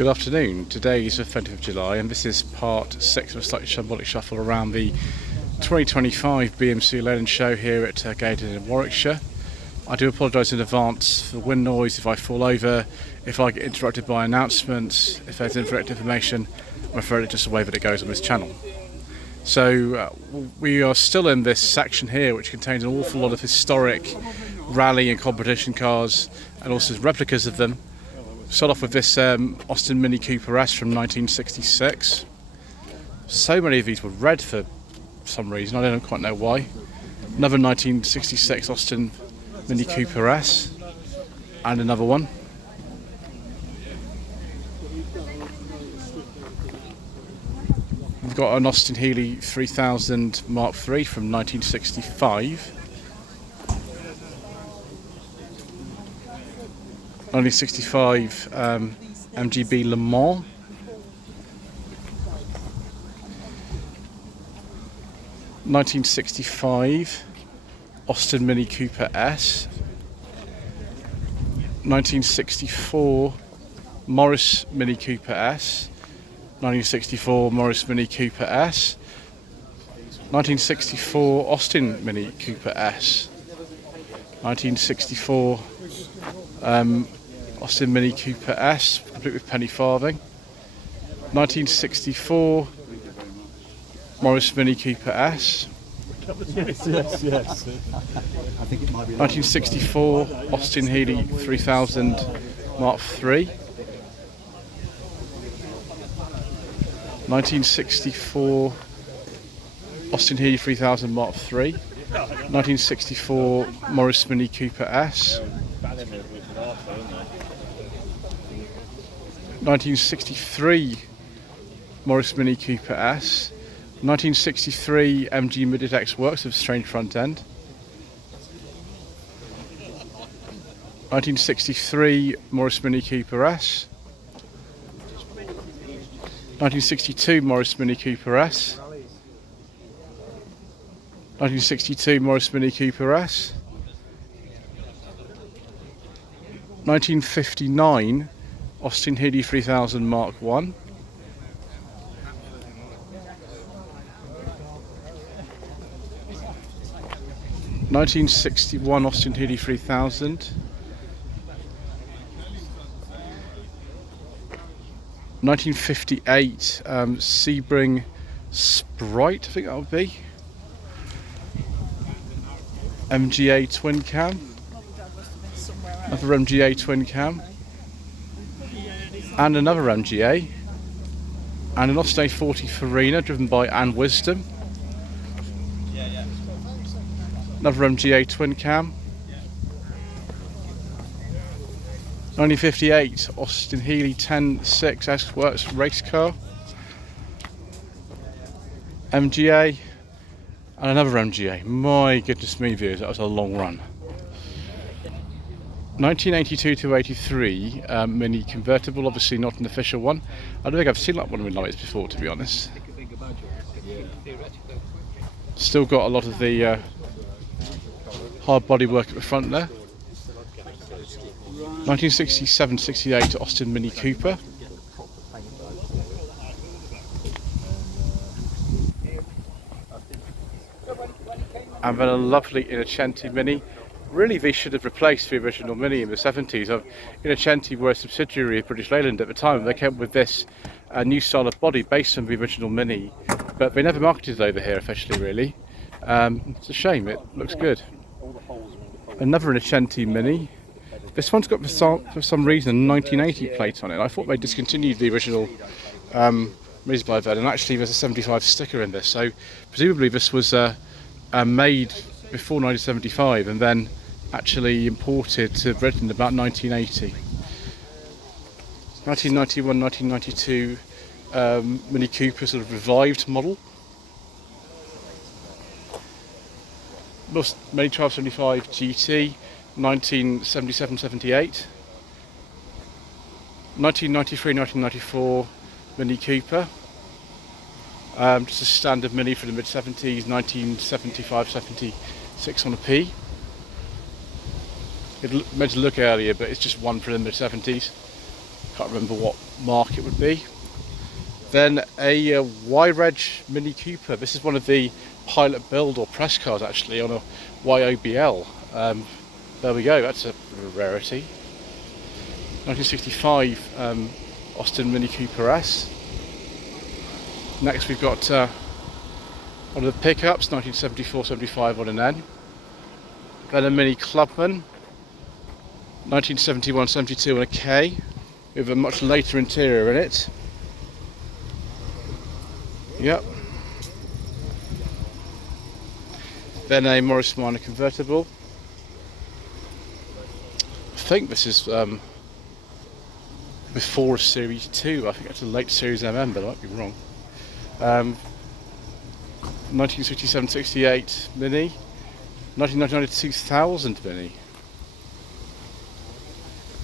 Good afternoon. Today is the 20th of July and this is part 6 of a slightly shambolic shuffle around the 2025 BMC Leyland show here at Gaydon in Warwickshire. I do apologise in advance for the wind noise, if I fall over, if I get interrupted by announcements, if there's incorrect information. I'm afraid it's just the way that it goes on this channel. So we are still in this section here which contains an awful lot of historic rally and competition cars and also replicas of them. Start off with this Austin Mini Cooper S from 1966. So many of these were red for some reason, I don't quite know why. Another 1966 Austin Mini Cooper S and another one. We've got an Austin Healey 3000 Mark III from 1965. 1965 MGB Le Mans. 1965 Austin Mini Cooper S. 1964 Morris Mini Cooper S. 1964 Morris Mini Cooper S. 1964 Austin Mini Cooper S. 1964 Austin Mini Cooper S, complete with penny farthing. 1964 Morris Mini Cooper S. Yes. I think it might be 1964 Austin Healey 3000 Mark III. 1964 Austin Healey 3000 Mark III. 1964 Morris Mini Cooper S. 1963 Morris Mini Cooper S. 1963 MG Middex Works with strange front end. 1963 Morris Mini Cooper S. 1962 Morris Mini Cooper S. 1962 Morris Mini Cooper S. 1959 Austin Healey 3000 Mark I. 1961 Austin Healey 3000. 1958 Sebring Sprite, I think that would be. MGA twin cam. Another MGA twin cam. And another MGA. And an Austin A40 Farina driven by Ann Wisdom. Another MGA twin cam. 1958 Austin Healey 106 S-Works race car. MGA. And another MGA. My goodness me, viewers, that was a long run. 1982 to 83 Mini convertible, obviously not an official one. I don't think I've seen like one of my lights before, to be honest. Still got a lot of the hard body work at the front there. 1967-68 Austin Mini Cooper. And then a lovely Innocenti Mini. Really, they should have replaced the original Mini in the 70s. Innocenti were a subsidiary of British Leyland at the time. They came up with this new style of body based on the original Mini, but they never marketed it over here officially, really. It's a shame, it looks good. Another Innocenti Mini. This one's got, for some reason, a 1980 plate on it. I thought they discontinued the original Minis by then, and actually there's a 75 sticker in this, so presumably this was made before 1975 and then actually imported to Britain about 1980. 1991, 1992 Mini Cooper sort of revived model. Mini 1275 GT, 1977-78. 1993-1994 Mini Cooper. Just a standard Mini for the mid-70s, 1975-76 on a P. It meant to look earlier, but it's just one for the mid-70s. Can't remember what mark it would be. Then a Y-Reg Mini Cooper. This is one of the pilot build or press cars actually on a YOBL. There we go, that's a rarity. 1965 Austin Mini Cooper S. Next we've got one of the pickups, 1974-75 on an N. Then a Mini Clubman, 1971-72 on a K, with a much later interior in it. Yep. Then a Morris Minor convertible. I think this is before Series 2. I think that's a late Series MM, but I might be wrong. 1967-68 Mini, 1999-2000 Mini.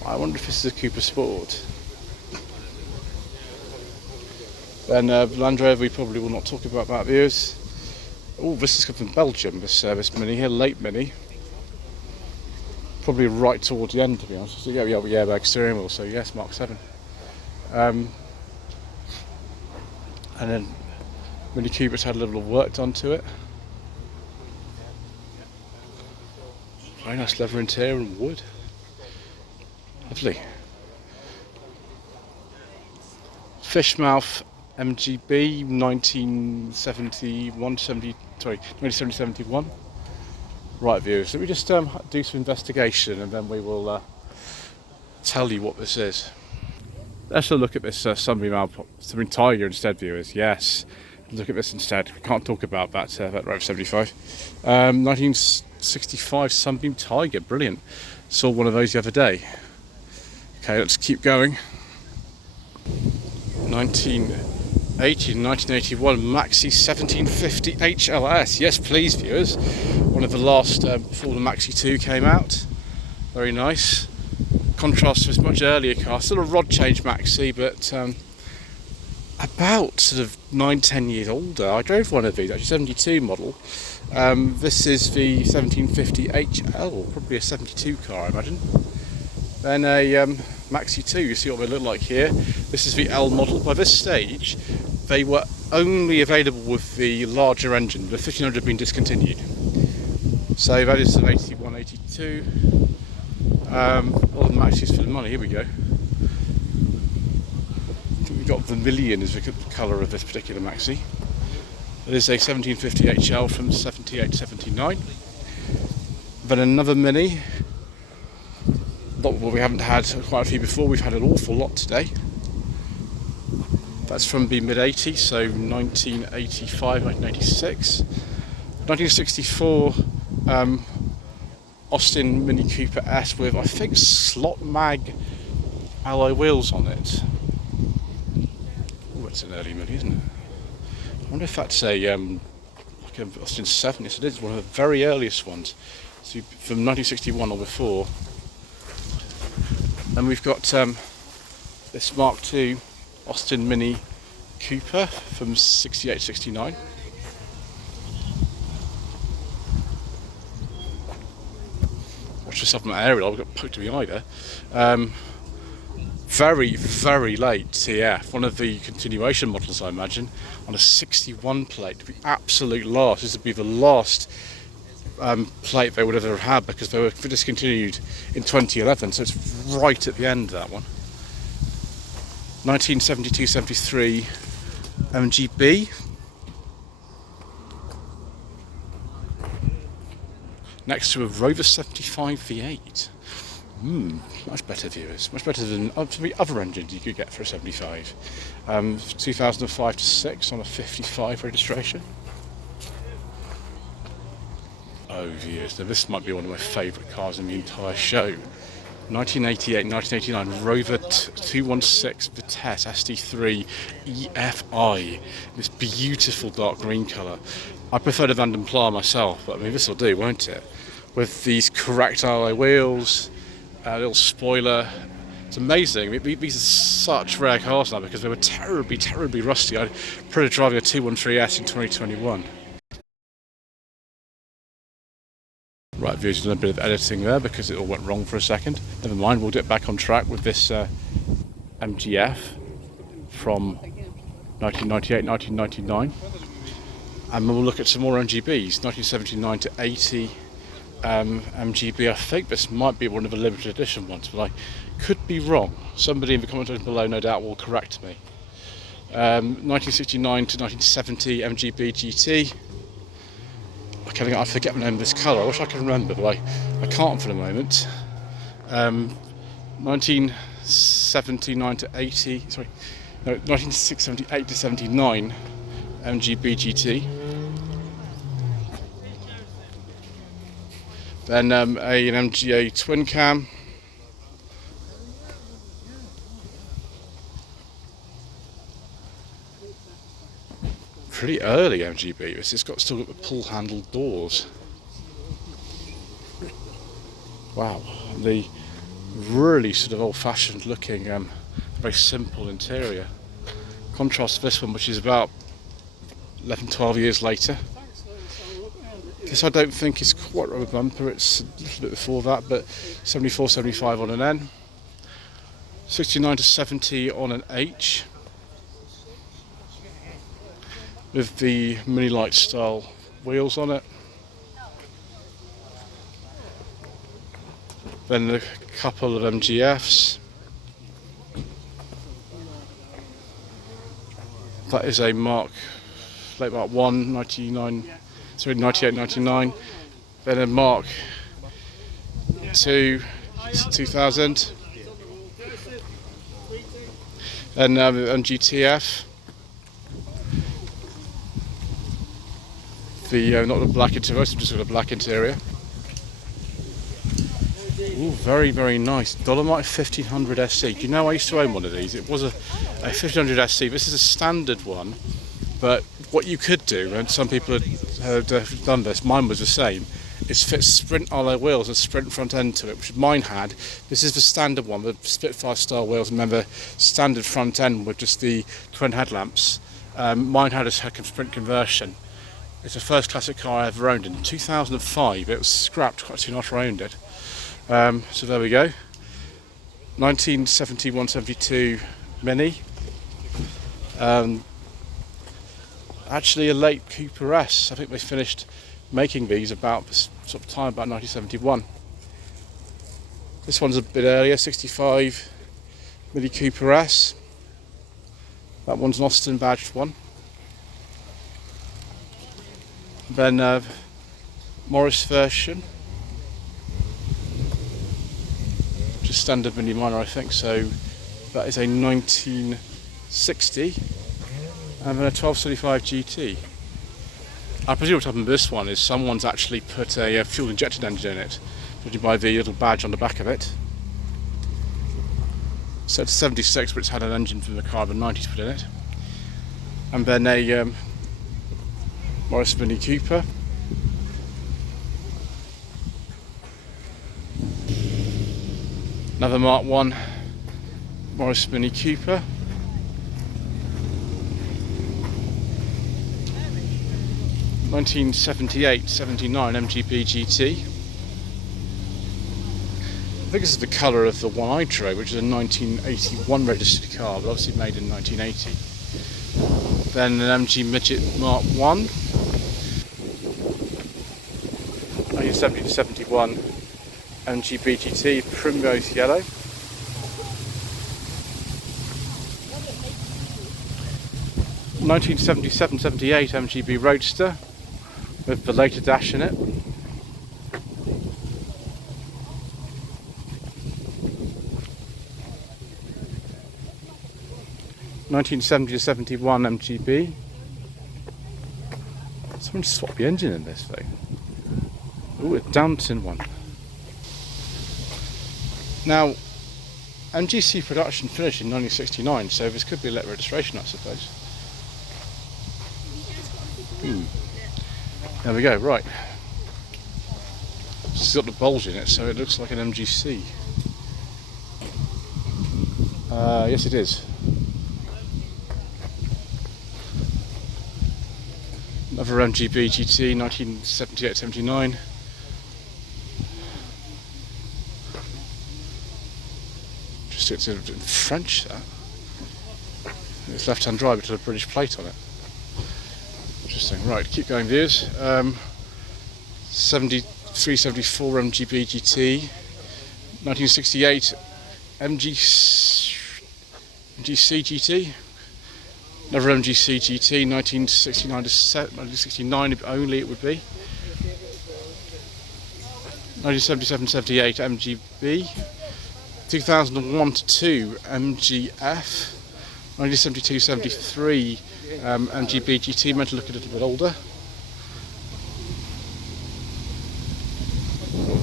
I wonder if this is a Cooper Sport. Then Land Rover, we probably will not talk about that, viewers. Oh, this is come from Belgium, this Mini here, late Mini. Probably right towards the end, to be honest. So yeah, airbag steering wheel, so yes, Mark 7. And then Mini Cooper's had a little work done to it. Very nice leather interior and wood. Lovely. Fishmouth MGB 1971. Right, viewers, let me just do some investigation and then we will tell you what this is. Let's have a look at this Sunbeam Tiger instead, viewers. Yes, look at this instead. We can't talk about that Rover 75. 1965 Sunbeam Tiger, brilliant. Saw one of those the other day. Okay, let's keep going. 1981 Maxi 1750 HLS. Yes, please, viewers. One of the last before the Maxi 2 came out. Very nice. Contrast to this much earlier car. Still a rod change Maxi, but about sort of 9-10 years older. I drove one of these, actually 72 model. This is the 1750 HL, probably a 72 car, I imagine. Then a Maxi 2, you see what they look like here. This is the L model. By this stage, they were only available with the larger engine. The 1500 had been discontinued. So that is an 81, 82. All the Maxis for the money. Here we go. I think we've got vermilion is the colour of this particular Maxi. It is a 1750 HL from 78-79. Then another Mini. Well, we haven't had quite a few before. We've had an awful lot today. That's from the mid-80s, so 1985, 1986. 1964 Austin Mini Cooper S with, I think, slot mag alloy wheels on it. Oh, it's an early Mini, isn't it? I wonder if that's a like an Austin 7. Yes, it is one of the very earliest ones, so from 1961 or before. And we've got this Mark II Austin Mini Cooper from 68-69. Watch yourself on that aerial, I've got poked in the eye there. Very, very late TF, one of the continuation models I imagine, on a 61 plate, the absolute last. This would be the last plate they would have ever had because they were discontinued in 2011, so it's right at the end, that one. 1972-73 MGB. Next to a Rover 75 V8. Much better, viewers. Much better than the other engines you could get for a 75. 2005-6 on a 55 registration. Oh, viewers, now this might be one of my favourite cars in the entire show. 1988-1989 Rover 216 Vitesse SD3 EFI. This beautiful dark green colour. I prefer the Van Pla myself, but I mean this will do, won't it? With these correct alloy wheels, a little spoiler. It's amazing. These are such rare cars now because they were terribly, terribly rusty. I prefer driving a 213S in 2021. Right, viewers, done a bit of editing there because it all went wrong for a second. Never mind, we'll get back on track with this MGF from 1998, 1999. And we'll look at some more MGBs, 1979 to 80 MGB. I think this might be one of the limited edition ones, but I could be wrong. Somebody in the comments below no doubt will correct me. 1969 to 1970 MGB GT. I forget the name of this colour. I wish I could remember, but I can't for the moment. 1979 to 80, sorry, no, 1978 to 79 MGB GT. Then an MGA twin cam. Pretty early MGB. It's still got the pull handle doors. Wow, the really sort of old-fashioned looking, very simple interior. Contrast to this one, which is about 11-12 years later. This I don't think is quite rubber bumper, it's a little bit before that, but 74-75 on an N. 69 to 70 on an H. With the mini light style wheels on it. Then a couple of MGFs. That is a late Mark 1, 98, 99. Then a Mark 2, 2000. Then MGTF. Not the black interior, just got a black interior. Ooh, very, very nice. Dolomite 1500 SC. Do you know I used to own one of these? It was a 1500 SC. This is a standard one, but what you could do, and some people had done this, mine was the same, is fit sprint alloy wheels and sprint front end to it, which mine had. This is the standard one, the Spitfire style wheels. Remember, standard front end with just the twin headlamps. Mine had a second sprint conversion. It's the first classic car I ever owned. In 2005, it was scrapped quite soon after I owned it. So there we go. 1971-72 Mini. Actually a late Cooper S. I think they finished making these about this sort of time, about 1971. This one's a bit earlier, 65 Mini Cooper S. That one's an Austin badged one. Then Morris version, just standard mini minor I think, so that is a 1960, and then a 1275 GT. I presume what happened with this one is someone's actually put a fuel injected engine in it, judging by the little badge on the back of it. So it's 76, but it's had an engine from the car of the 90s put in it. And then a Morris Mini Cooper. Another Mark 1 Morris Mini Cooper. (1978-79) MGB GT. I think this is the colour of the one I drove, which is a 1981 registered car, but obviously made in 1980. Then an MG Midget Mark 1. 1970-71 MGB GT Primrose Yellow. (1977-78) MGB Roadster with the later dash in it. (1970-71 MGB). Someone swapped the engine in this thing. Ooh, a Downton one. Now, MGC production finished in 1969, so this could be a letter registration, I suppose. There we go, right. It's got the bulge in it, so it looks like an MGC. Yes, it is. Another MGB GT, It's in French, that. It's left-hand drive, but with a British plate on it. Interesting. Right, keep going, viewers. 374 MGB GT, 1968 MGC GT, another MGC GT, 1969 to 1969 only it would be. 1977-78 MGB, 2001 to 2 MGF, 1972-73 MGB GT, meant to look a little bit older.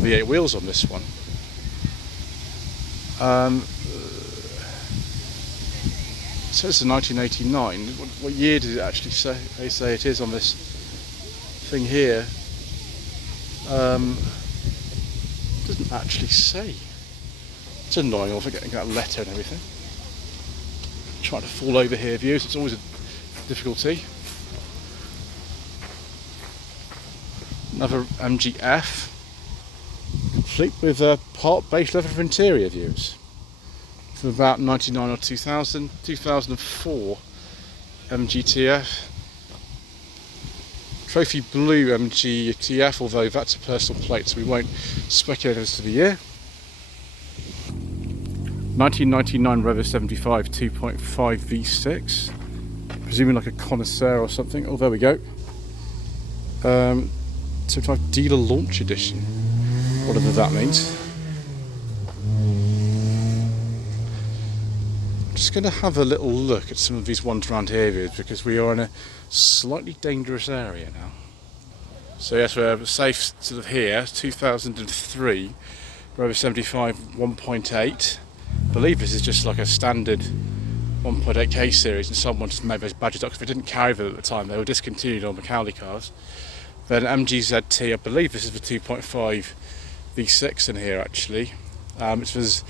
V8 wheels on this one. It says the 1989. What year does it actually say? They say it is on this thing here. Doesn't actually say. It's annoying. I'm forgetting that letter and everything. Trying to fall over here, viewers. It's always a difficulty. Another MGF. Complete with part base leather for interior, viewers. From about 99 or 2000, 2004 MGTF. Trophy blue MGTF, although that's a personal plate, so we won't speculate as to the year. 1999 Rover 75 2.5 V6, presuming like a connoisseur or something. Oh, there we go. 75 dealer launch edition, whatever that means. I'm just going to have a little look at some of these ones around here, because we are in a slightly dangerous area now. So yes, we're safe sort of here. 2003 Rover 75 1.8. I believe this is just like a standard 1.8K series, and someone just made those badges up because they didn't carry them at the time. They were discontinued on Macaulay cars. Then MGZT, I believe this is the 2.5 V6 in here actually. It was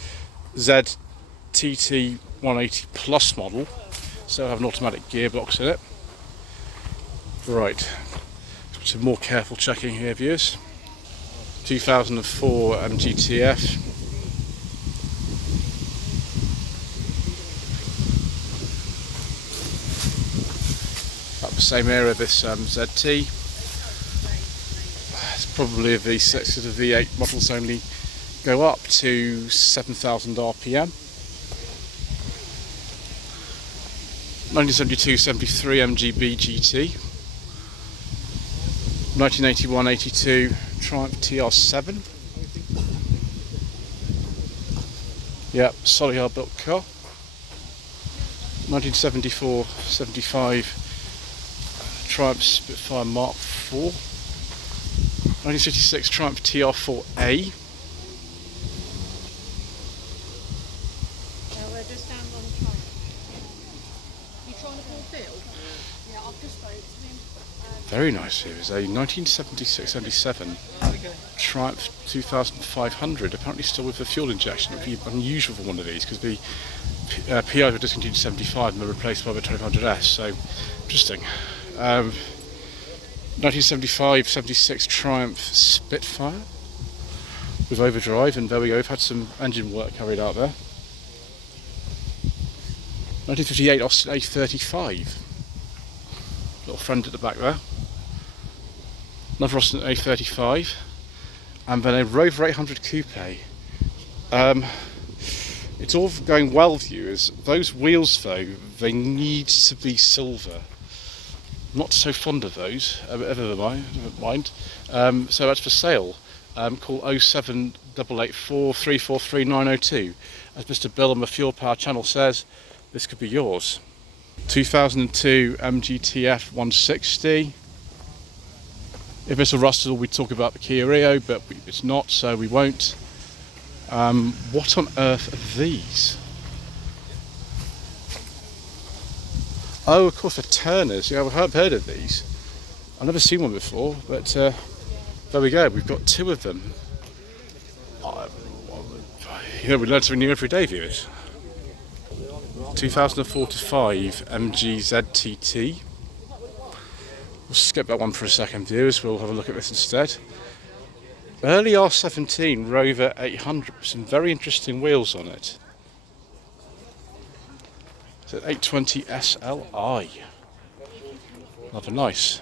ZTT 180 Plus model, so I have an automatic gearbox in it. Right, some more careful checking here, viewers. 2004 MGTF. About the same era of this ZT. It's probably a V6, so the V8 models only go up to 7,000 RPM. 1972-73 MGB GT. 1981-82 Triumph TR7. Yep, solid hard built car. 1974-75 Triumph Spitfire Mark IV. 1966 Triumph TR4A. Very nice. It was a 1976-77 Triumph 2500, apparently still with the fuel injection. It would be unusual for one of these because the PIs were discontinued in 75 and were replaced by the 2500S, so interesting. 1975-76 Triumph Spitfire with overdrive, and there we go, we've had some engine work carried out there. 1958 Austin A35, little friend at the back there. Another Austin A35, and then a Rover 800 Coupe. It's all going well, viewers. Those wheels though, they need to be silver. Not so fond of those, ever mind. So that's for sale. Call 07884 343 902. As Mr. Bill on the Fuel Power channel says, this could be yours. 2002 MGTF 160. If it's a rusted, we'd talk about the Kia Rio, but it's not, so we won't. What on earth are these? Oh, of course, the Turners. Yeah, I've heard of these. I've never seen one before, but there we go. We've got two of them. We learn something new every day, viewers. 2004 to 5 MG ZTT. We'll skip that one for a second, viewers. We'll have a look at this instead. Early R17 Rover 800 with some very interesting wheels on it. It's an 820 SLI. Rather nice.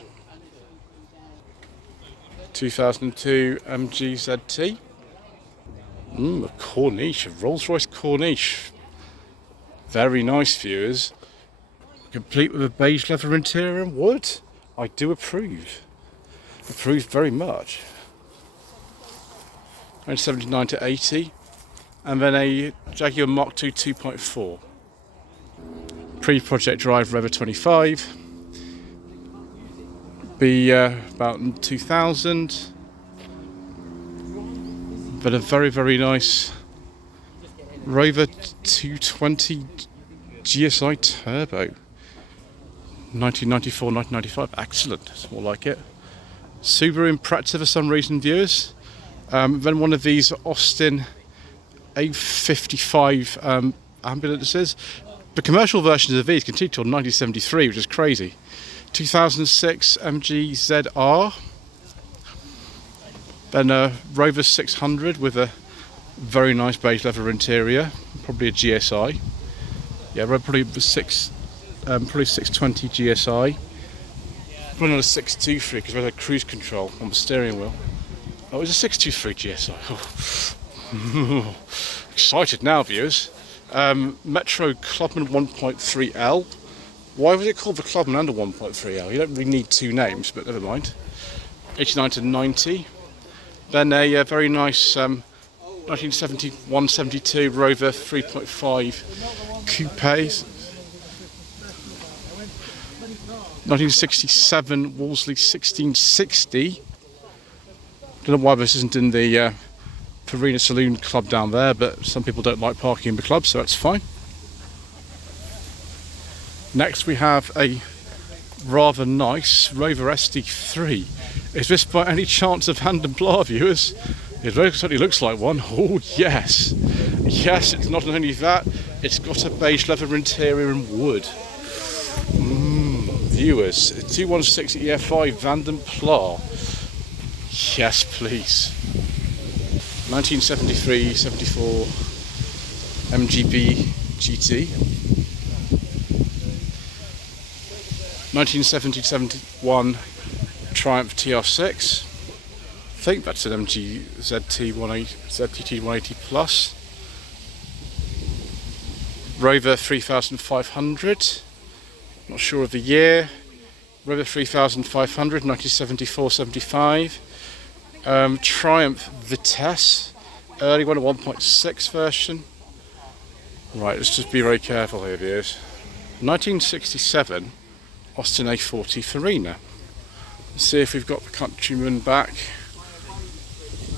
2002 MGZT. A Corniche, a Rolls-Royce Corniche. Very nice, viewers. Complete with a beige leather interior and wood. I do approve. Approve very much. 79 to 80. And then a Jaguar Mark II 2.4. Pre-project drive Rover 25. Be about 2000. But a very, very nice Rover 220 GSI Turbo. 1994, 1995. Excellent. That's more like it. Subaru Impreza for some reason, viewers. Then one of these Austin A55 ambulances. The commercial versions of these continue till 1973, which is crazy. 2006 MG ZR. Then a Rover 600 with a very nice beige leather interior, probably a GSI. Yeah, probably 620 GSI. Probably not a 623 because we had a cruise control on the steering wheel. Oh, it was a 623 GSI. Oh. Excited now, viewers. Metro Clubman 1.3L. Why was it called the Clubman and a 1.3L? You don't really need two names, but never mind. 89 to 90. Then a very nice 1971-72 Rover 3.5 Coupe. 1967 Wolseley 1660. Don't know why this isn't in the Farina Saloon Club down there, but some people don't like parking in the club, so that's fine. Next we have a rather nice Rover SD3. Is this by any chance a Vanden Plas, viewers? It certainly looks like one. Oh yes. Yes, it's not only that, it's got a beige leather interior and wood. Viewers, 216 EFI Vanden Plas. Yes, please. 1973-74 MGB GT. 1970-71 Triumph TR6. I think that's an MG ZT 180 Plus. Rover 3500. Not sure of the year. Rover 3500, 1974-75. Triumph Vitesse, early one, a 1.6 version. Right, let's just be very careful here, viewers. 1967 Austin A40 Farina. Let's see if we've got the Countryman back.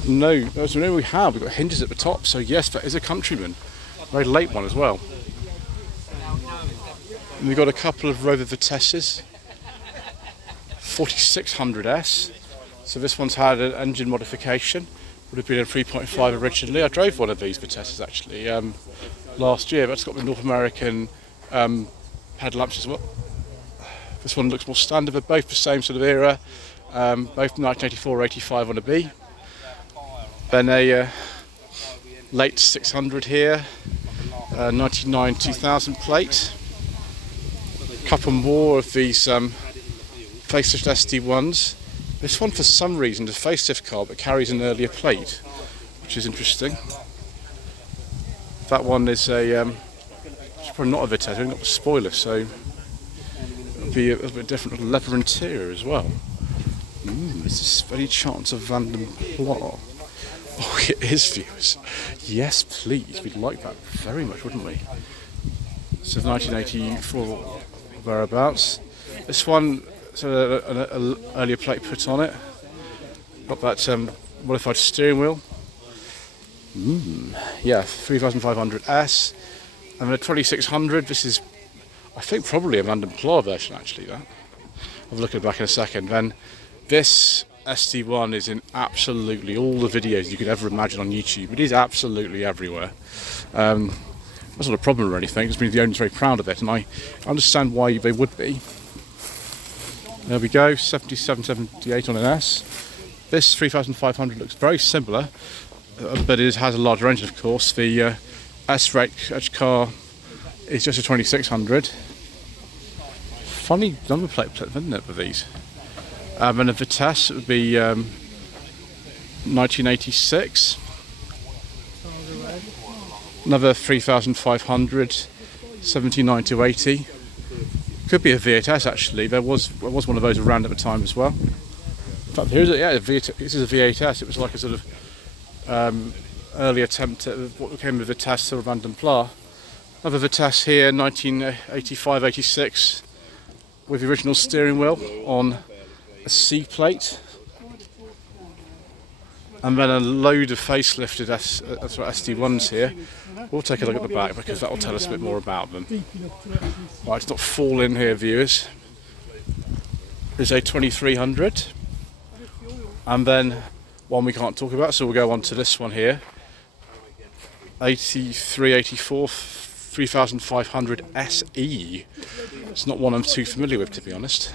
No, as we know we have. We've got hinges at the top, so yes, that is a Countryman. Very late one as well. And we've got a couple of Rover Vitesses. 4600S. So this one's had an engine modification. Would have been a 3.5 originally. I drove one of these Vitesses actually last year, but it's got the North American headlamps as well. This one looks more standard, but both the same sort of era. Both 1984-85 on a B. Then a late 600 here, 99-2000 plate. A couple more of these facelift SD1s. This one, for some reason, is a facelift car but carries an earlier plate, which is interesting. That one is it's probably not a Vitesse, it's got the spoiler, so it'll be a little bit different leather interior as well. Is this any chance of Vanden Plas? Oh, it is, viewers. Yes, please. We'd like that very much, wouldn't we? So 1984 thereabouts. This one, so an earlier plate put on it. Got that modified steering wheel. Yeah, 3500S. And then a 2600. This is, I think, probably a Vanden Plas version actually. That. I'll look at it back in a second. Then this SD1 is in absolutely all the videos you could ever imagine on YouTube. It is absolutely everywhere. That's not a problem or anything. It's means the owner's very proud of it, and I understand why they would be. There we go, 77, 78 on an S. This 3500 looks very similar, but it has a larger engine, of course. The S-Rate car is just a 2600. Funny number plate, isn't it, with these? And a Vitesse would be 1986. Another 3500, 79 to 80. Could be a V8S actually. There was one of those around at the time as well. In fact, here's this is a V8S. It was like a sort of early attempt at what became a Vitesse or a Van Pla. Another Vitesse here, 1985-86, with the original steering wheel on a C plate. And then a load of facelifted SD1s here. We'll take a look at the back because that will tell us a bit more about them. Right, let's not fall in here, viewers. There's a 2300. And then one we can't talk about, so we'll go on to this one here. 83-84 3500 SE. It's not one I'm too familiar with, to be honest.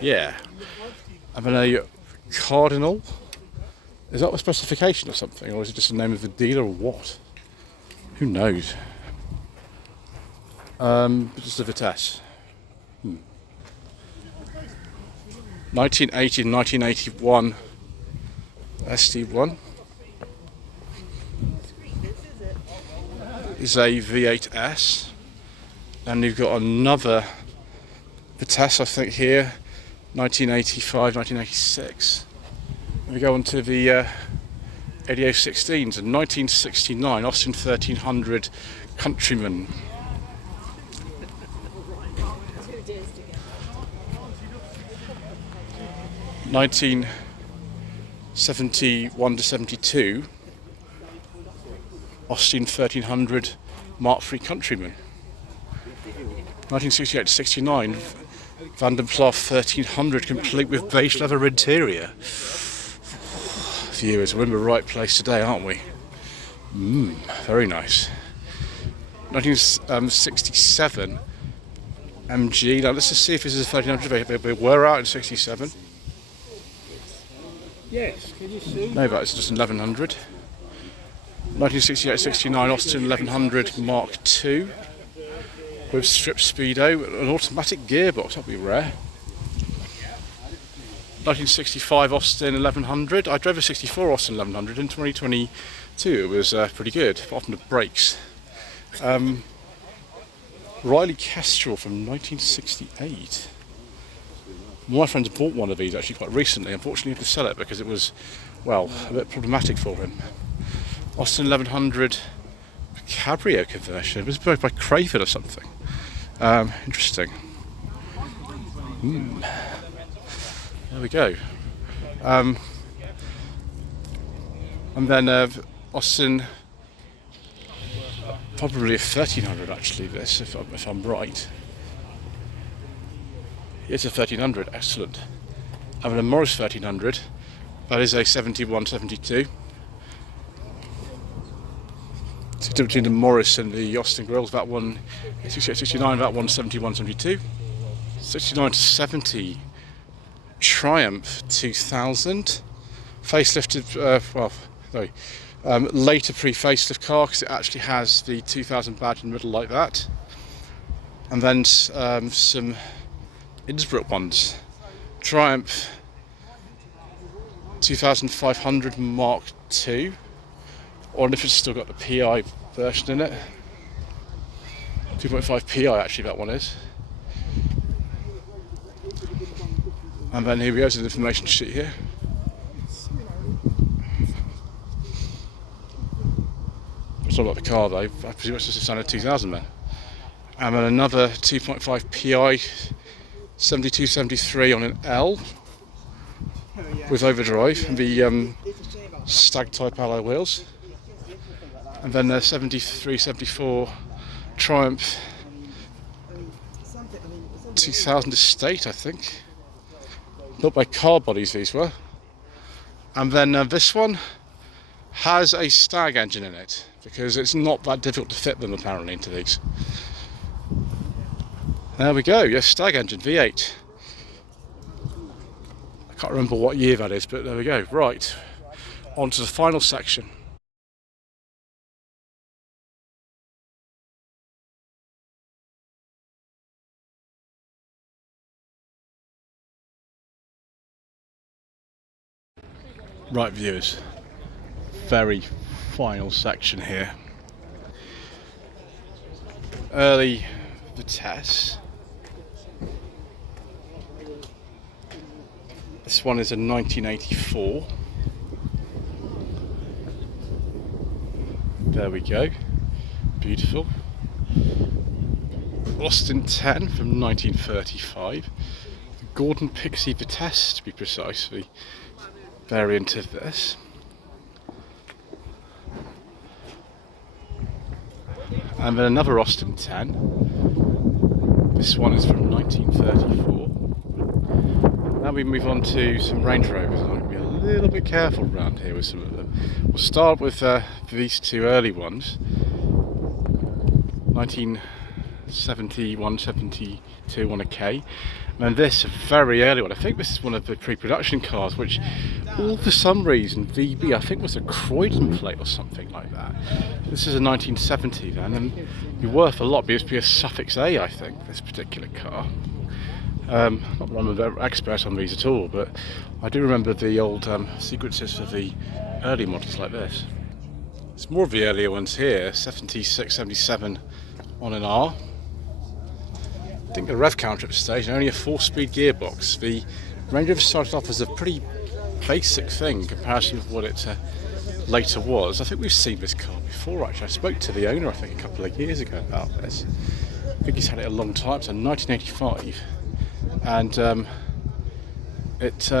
Yeah. And then a Cardinal. Is that a specification or something, or is it just the name of the dealer, or what? Who knows? Just a Vitesse. 1980 and 1981 SD1 is a V8S, and you've got another Vitesse, I think, here, 1985, 1986. We go on to the 8816s, and 1969 Austin 1300 Countryman. (1971 to 72) Austin 1300 Mark III Countryman. 1968 to 69 Van Pla 1300, complete with beige leather interior. Viewers, we're in the right place today, aren't we? Very nice. 1967 MG. Now let's just see if this is a 1300. They were out in 67. Yes, can you see? No, that's just 1100. 1968-69 Austin 1100 Mark II with strip speedo, an automatic gearbox. That'd be rare. 1965 Austin 1100. I drove a 64 Austin 1100 in 2022. It was pretty good, apart from the brakes. Riley Kestrel from 1968. My friend's bought one of these actually quite recently. Unfortunately, he had to sell it because it was, well, a bit problematic for him. Austin 1100 Cabrio conversion. It was built by Crayford or something. Interesting. There we go. And then Austin, probably a 1300 actually. This, if I'm right. It's a 1300. Excellent. And then a Morris 1300. That is a 71-72. So between the Morris and the Austin grills, that one 68-69, that one 71-72. 69 to 70 Triumph 2000. Facelifted, later pre-facelift car, because it actually has the 2000 badge in the middle like that. And then some Innsbruck ones. Triumph 2500 Mark II. Or if it's still got the PI version in it. 2.5 PI actually that one is. And then here we go to the information sheet here. It's not about the car though, I presume it's just a standard 2000 then. And then another 2.5 PI 72-73 on an L with overdrive and the stag type alloy wheels. And then the 73-74 Triumph 2000 Estate, I think. Built by Car Bodies, these were. And then this one has a Stag engine in it, because it's not that difficult to fit them apparently into these. There we go, yes, Stag engine, V8. I can't remember what year that is, but there we go. Right, on to the final section. Right, viewers, very final section here. Early Vitesse. This one is a 1984. There we go, beautiful. Austin 10 from 1935. The Gordon Pixie Vitesse, to be precise, the variant of this. And then another Austin 10. This one is from 1934. Now we move on to some Range Rovers. I'm going to be a little bit careful around here with some of them. We'll start with these two early ones. 1971, 72 on a K. And this, a very early one. I think this is one of the pre-production cars, which all for some reason, VB, I think was a Croydon plate or something like that. This is a 1970 then, and it'd be worth a lot. It'd be a suffix A, I think, this particular car. Not that I'm an expert on these at all, but I do remember the old sequences for the early models like this. It's more of the earlier ones here, 76, 77 on an R. I think the rev counter at the stage, and only a 4-speed gearbox. The Range Rover started off as a pretty basic thing in comparison with what it later was. I think we've seen this car before actually. I spoke to the owner I think a couple of years ago about this. I think he's had it a long time, so 1985. And it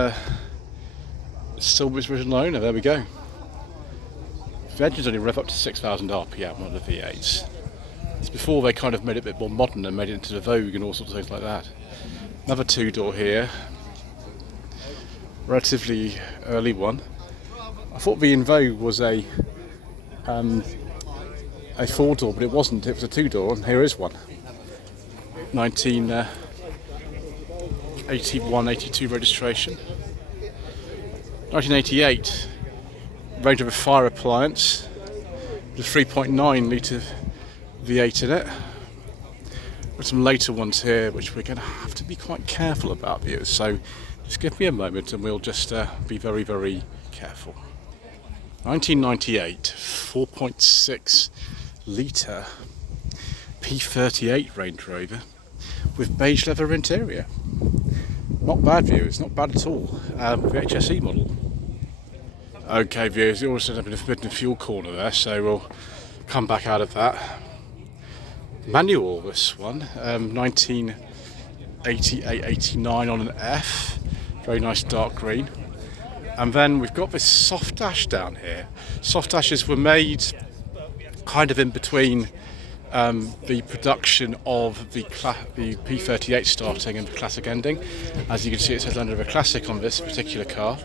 still was original owner, there we go. The engines only rev up to 6,000 RPM on the V8s. It's before they kind of made it a bit more modern and made it into the Vogue and all sorts of things like that. Another 2-door here. Relatively early one. I thought the In Vogue was a 4-door, but it wasn't. It was a 2-door, and here is one. 1981, 82 registration. 1988, Range Rover Fire Appliance, with a 3.9 litre V8 in it. There's some later ones here which we're going to have to be quite careful about, viewers, so just give me a moment and we'll just be very, very careful. 1998, 4.6 litre P38 Range Rover with beige leather interior. Not bad, viewers, not bad at all. The HSE model. Okay, viewers, it also has a forbidden fuel corner there, so we'll come back out of that. Manual, this one, 1988-89 on an F, very nice dark green. And then we've got this soft dash down here. Soft dashes were made kind of in between the production of the P38 starting and the classic ending. As you can see, it says Land Rover Classic on this particular car,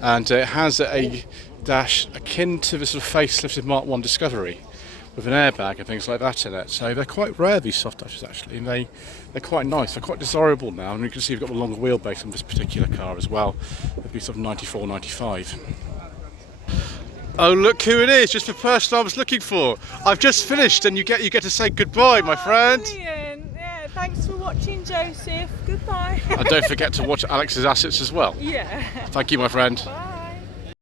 and it has a dash akin to the sort of facelifted Mark 1 Discovery with an airbag and things like that in it. So they're quite rare, these soft dashes actually, and they're quite nice. They're quite desirable now, and you can see you've got the longer wheelbase on this particular car as well. It'd be sort of 94, 95. Oh, look who it is, just the person I was looking for. I've just finished and you get to say goodbye, my friend. Brilliant. Yeah, thanks for watching, Joseph. Goodbye. And don't forget to watch Alex's assets as well. Yeah. Thank you, my friend. Bye.